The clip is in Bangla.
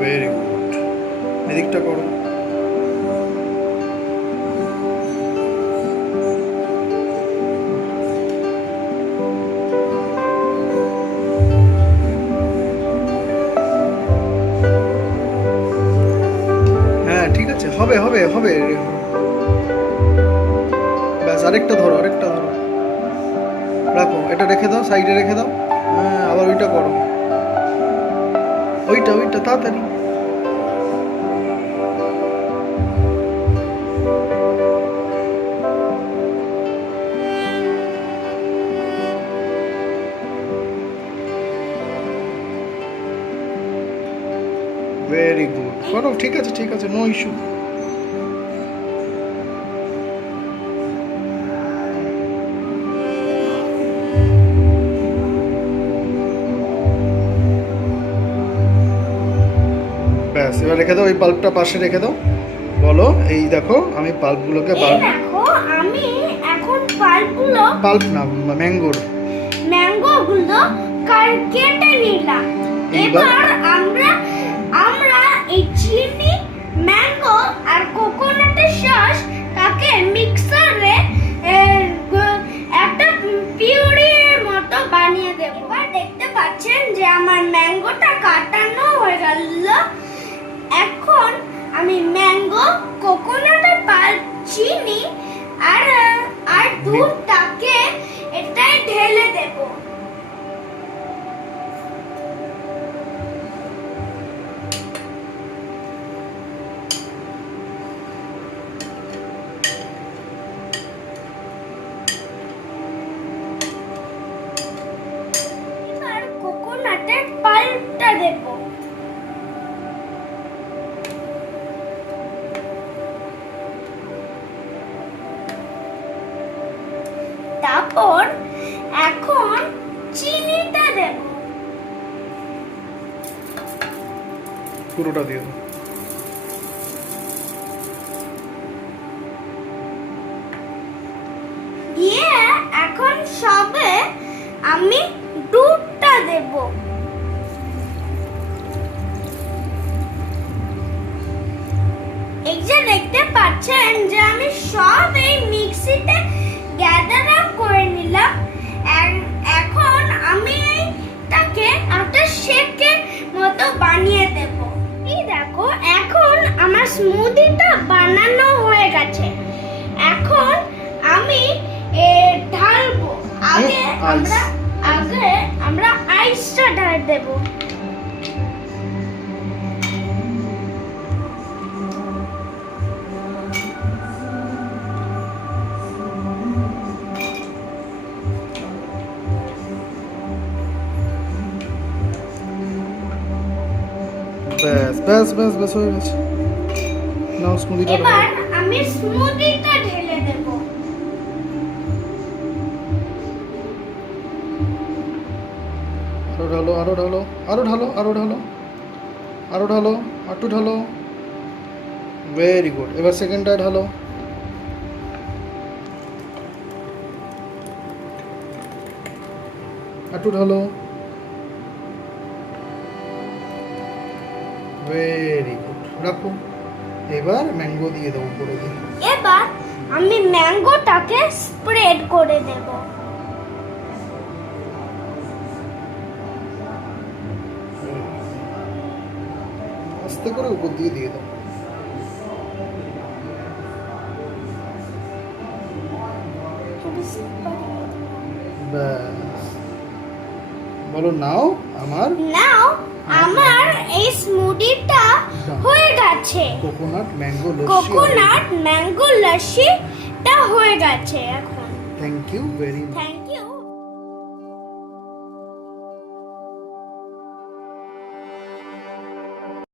Very good. এদিকটা করো। হ্যাঁ ঠিক আছে, হবে হবে হবে। ব্যাস, আরেকটা ধরো, আরেকটা ধরো। রাখো, এটা রেখে দাও, সাইডে রেখে দাও। হ্যাঁ, আবার ওইটা করো, ওইটা ওইটা তাড়াতাড়ি। ভেরি গুড, করো। ঠিক আছে ঠিক আছে, নো ইস্যু। ব্যাস, এবার রেখে দাও, এই বাল্বটা পাশে রেখে দাও। বলো, এই দেখো আমি বাল্বগুলোকে দেখো আমি এখন বাল্বগুলো, বাল্ব না, ম্যাঙ্গোগুলো কেটে নিলাম। এবার আমরা আমরা এই চিনি, ম্যাঙ্গো আর কোকোনাটের সস তাকে মিক্সারে একটা পিউরির মতো বানিয়ে দেব। এবার দেখতে পাচ্ছেন যে আমার ম্যাঙ্গোটা কাটানো হয়ে গেল। এখন আমি ম্যাঙ্গো, কোকোনাটের পাল্প, চিনি আর দুধটাকে এটাই ঢেলে দেব। এবার কোকোনাটের পাল্পটা দেব। তারপর এখন চিনিটা দেব। পুরোটা দিয়ে দাও। দিয়ে এখন সবে আমি দুধটা দেব। এই যে দেখতে পাচ্ছেন যে আমি সব এই মিক্সিতে গ্যাদার আপ করে নিলাম। এখন আমি এইটাকে একটা শেকের মতো বানিয়ে দেব। এই দেখো, এখন আমার স্মুদিটা বানানো হয়ে গেছে। এখন আমি ঢালবো। আগে আমরা আইসটা ঢাল দেব। ব্যাস ব্যাস ব্যাস ব্যাস, হয়ে গেছে। নাও স্মুদিটা এবার ঢালো। আমি স্মুদিটা ঢেলে দেব। আরো ঢালো, আরো ঢালো, আরো ঢালো, আরো ঢালো, আরো ঢালো, একটু ঢালো। Very good. এবার সেকেন্ডটা ঢালো। একটু ঢালো। ভেরি গুড, রাখো। এবার ম্যাঙ্গো দিয়ে দাও উপরে দিয়ে। এবার আমি ম্যাঙ্গোটাকে স্প্রেড করে দেব। আস্তে করে উপর দিয়ে দিয়ে দাও। ব্যাস, বলো নাও আমার আমার এই স্মুদিটা হয়ে গেছে। কোকোনাট ম্যাঙ্গো লস্যি লস্যিটা হয়ে গেছে এখন। Thank you very much. Thank you.